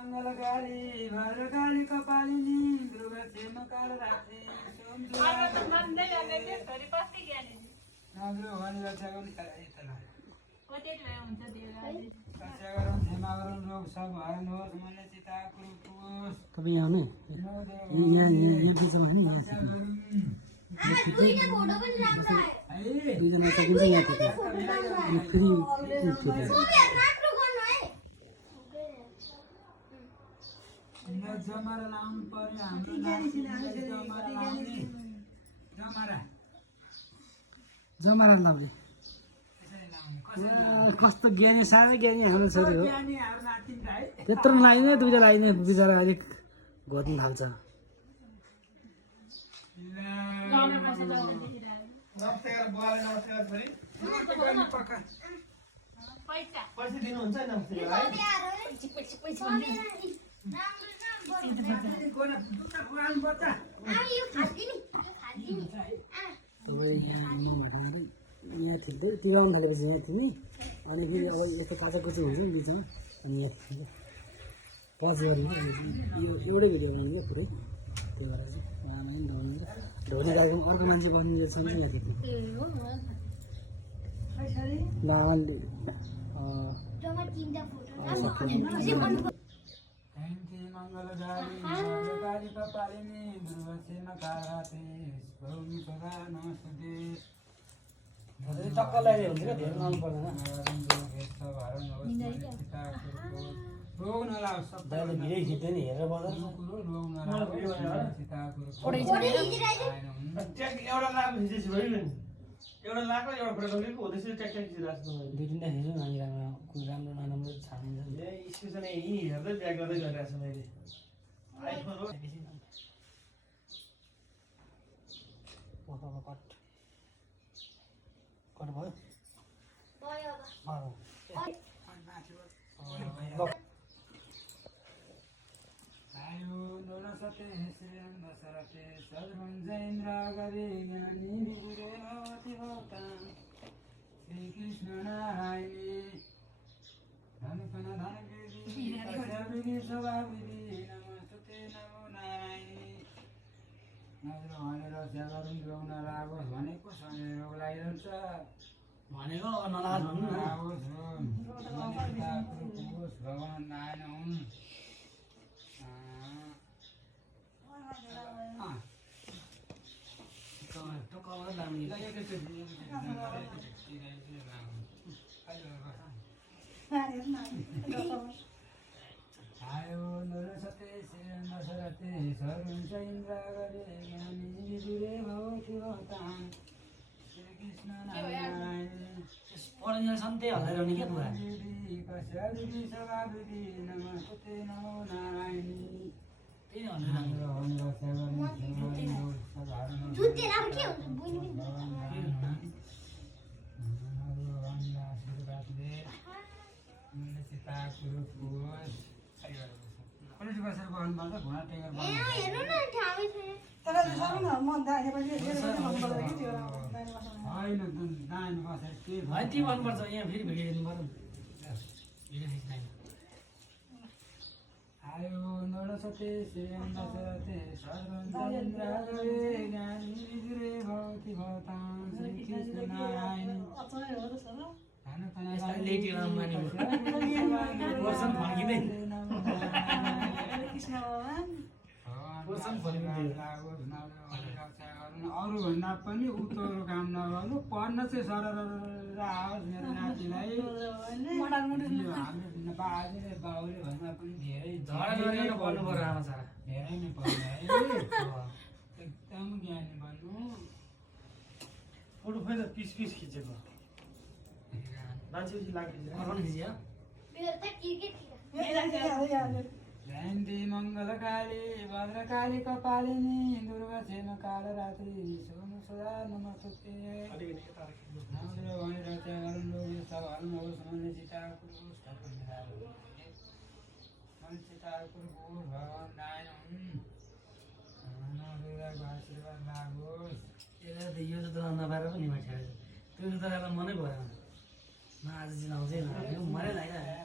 मङ्गलकाली भद्रकाली कपालिनी दुर्गा क्षेमा काल रात्रि नजर भनी रक्षा गर्नु रक्षा गरौँ क्षेमा गरौँ रोग सब हर्नुहोस् मनले चिता कुरोस् तपाईँ यहाँ आउने यहाँ बिचमा नि यहाँ दुईजना सकिन्छ यहाँ अनि फेरि जमरा लाउनु पर्यो हाम्रो जमरा लाउने जमरा लाउने कस्तो ज्ञानी साह्रै ज्ञानी हाम्रो छोरी हो त्यत्रो लाइने दुईटा लाइने बिचरा अलिक घोच्नु थाल्छ पैसा दिनुहुन्छ यहाँ थिल्दै तिराउनु थालेपछि यहाँ थिएँ नि अनि फेरि अब यस्तो काचाकुची हुन्छ नि बिचमा अनि यहाँ थिएँ पज गरिन्छ यो एउटै भिडियो बनाउनु क्या पुरै त्यो भएर चाहिँ आमा पनि ढाउनुहुन्छ ढोली कार्यक्रम अर्को मान्छे बनिन्छ नि यहाँ थिएँ मङ्गलकाली भद्रकाली कपालिनी दुर्गा क्षेमा काल रात्रि भौमी सदा नमस्ते टक्क लगाइदियो हुन्छ क्या धेरै लाउनु पर्दैन दाइले भिडियो खिच्दैन नि हेरेर बजाएर एउटा लाभ खिचेपछि भयो नि एउटा लाख एउटा फोटो हुँदैछ ट्याक ट्याक खिचिरहेको दुई तिनवटा खिच्नु अनि राम्रो कुन राम्रो नराम्रो छानिन्छ ए स्पेसल यहीँ हेर्दै ब्याग गर्दै गरिरहेको छु मैले आइफोन हो कट भयो आयो नरसते श्रीराम दशरथे सद्भुज इन्द्र गरे ज्ञानी विदुरे भवति भवता श्रीकृष्ण नारायणी धनुकन धनगिरी कश्यपिनी स्वभाविनी नमस्तुते नमो नारायणी नजर भनेर रक्षा गरौँ रोग नलागोस् भनेको समय रोग लागिरहन्छ भनेको नलागोस् भगवान् नारायण हुन् आयो नरसते श्रीराम दशरथे सद्भुज इन्द्र गरे ज्ञानी विदुरे भवति भवता श्रीकृष्ण नारायणी पढ्ने सन्ते हल्लाइरहने क्या बुवा कश्यपिनी स्वभाविनी नमस्ते नमो नारायणी त्यही भन्नुपर्छ यहाँ फेरि भिडियो हेर्नु पर्यो भिडियो खिच्दैन आयो नरसते श्रीराम दशरथे सद्भुज इन्द्र गरे ज्ञानी विदुरे भवति भवता श्रीकृष्ण नारायणी अरूभन्दा पनि उत्तरो काम नगर्नु पढ्न चाहिँ सरर आओस् मेरो नातिलाई बाजेले बाउले भन्दा पनि धेरै पढ्नु पर्यो आमा छोरा धेरै नै पढ्नु है एकदम ज्ञानी बन्नु फोटो फेरि पिस पिस खिचेको मान्छे लाग्यो जयन्ती मङ्गलकाली भद्रकाली कपालिनी दुर्गा क्षेमा काल रात्रि सोम सदा नमस्ते नजर भनेर रक्षा गरौँ रोग सब हर्नुहोस् मनले चिता कुरोस् मन चिता कुरोस् भगवान् नारायण हुन् दुर्गाको आशीर्वाद लागोस् यो त नपाएर पनि मान्छे त्यो त मनै भएन न आज चाहिँ आउँदैन मनै लाग्यो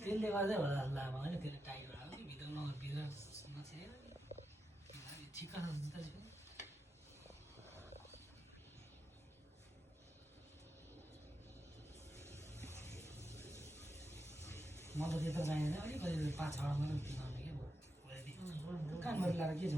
त्यसले गर्दै होला लामा होइन त्यसले टाइट होला कि भित्र भित्र नछेरेर ठिक्क छ जुत्ता चाहिँ मलाई त त्यत्रो चाहिँदैन अलिकति 5-6 मात्रै तिर्खाउने क्या कहाँ गरी लाएर के छ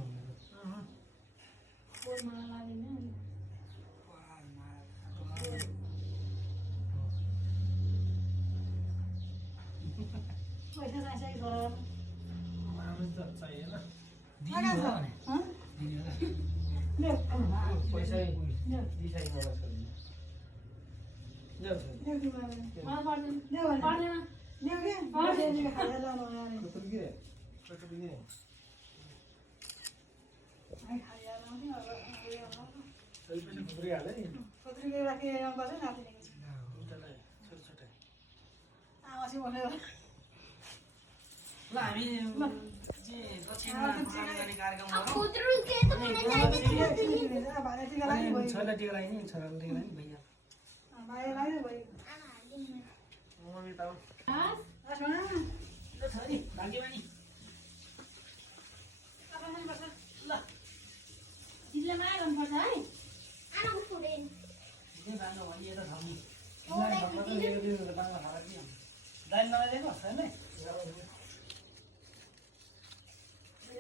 ल हामी दक्षिणमा जाने कार्यक्रममा छोरालाई टिका लगाइने छोरालाई टिका लगाइने भइहाल्छ छोरी भाग्यमानी ल जिल्लामा गर्नुपर्छ है बाङ्गो भने यता छ नि दाइल नलाइदिएको छैन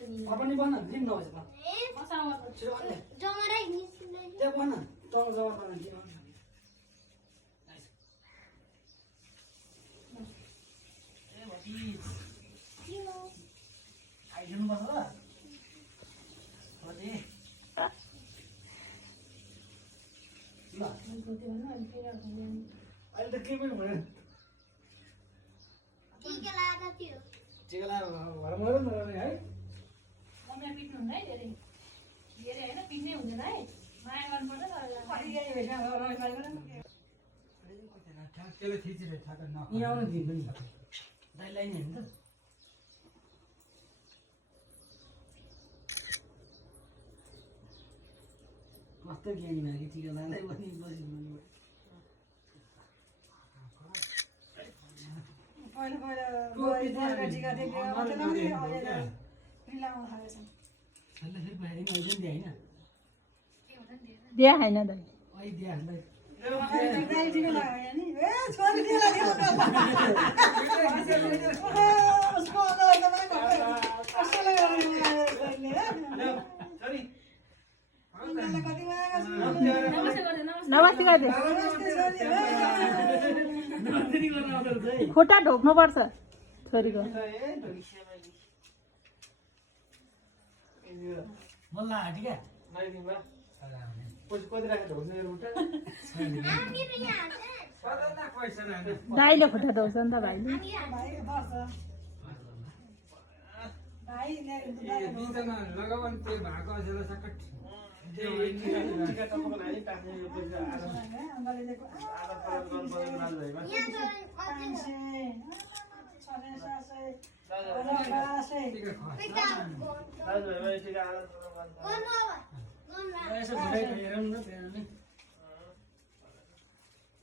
पनि बन दिन नभएछ त्यहाँ बन टङ जवान बन ए भति आइदिनुपर्छ ल भति ल अहिले त केही पनि भएन टिका लगाएर घर मर नगर्ने है मम्मी पिट्नुहुन्न है धेरै धेरै होइन पिट्नै हुँदैन है माया गर्नुपर्छ त्यसले थिचिरहेको ठ्याक्क न यहाँ आउनु दिनु पनि दाइलाई नि होइन त कस्तो ज्ञानी भयो कि टिका लाँदै पनि बसी दिया होइन त नमस्ते गर्दै खुट्टा ढोक्नुपर्छ छोरीको मल्ला टिका दाइले खुट्टा ढोक्छ नि त भाइले दुईजना लगाऊ भने त्यो भएको अझैलाई सट्ट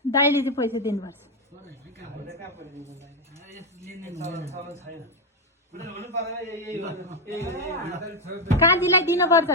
दाइले चाहिँ पैसा दिनुपर्छ काजीलाई दिनुपर्छ